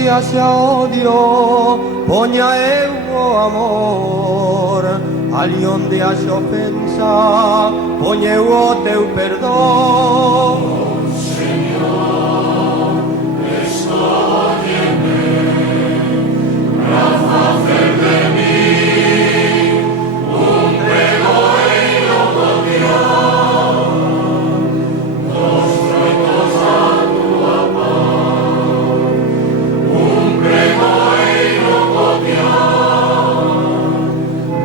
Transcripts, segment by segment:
onde haxa odio, poña eu o amor. Ali onde haxa ofensa, poña eu o teu perdón. Señor, escólleme para facer de mí un pregoeiro confiado dos froitos da tua paz. Un pregoeiro confiado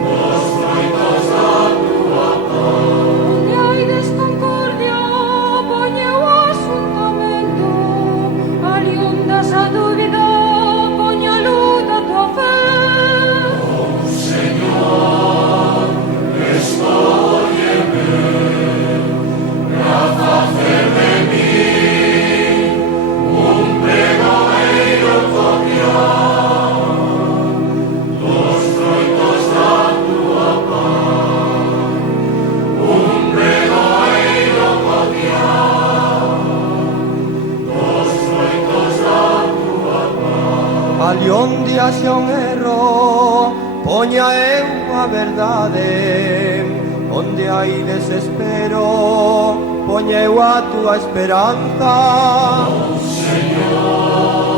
dos froitos da tua paz. Onde hai desconcordia, poñe o asuntamento. Ali onde haxa dúbida, poñe a luz da tua fe. Señor, escólleme para facer de mí un pregoeiro confiado dos froitos da tua paz. Un pregoeiro confiado dos froitos da tua paz. Ali onde haxa un erro, poña eu a verdade. Onde hai desespero, poña eu a tua esperanza. Señor,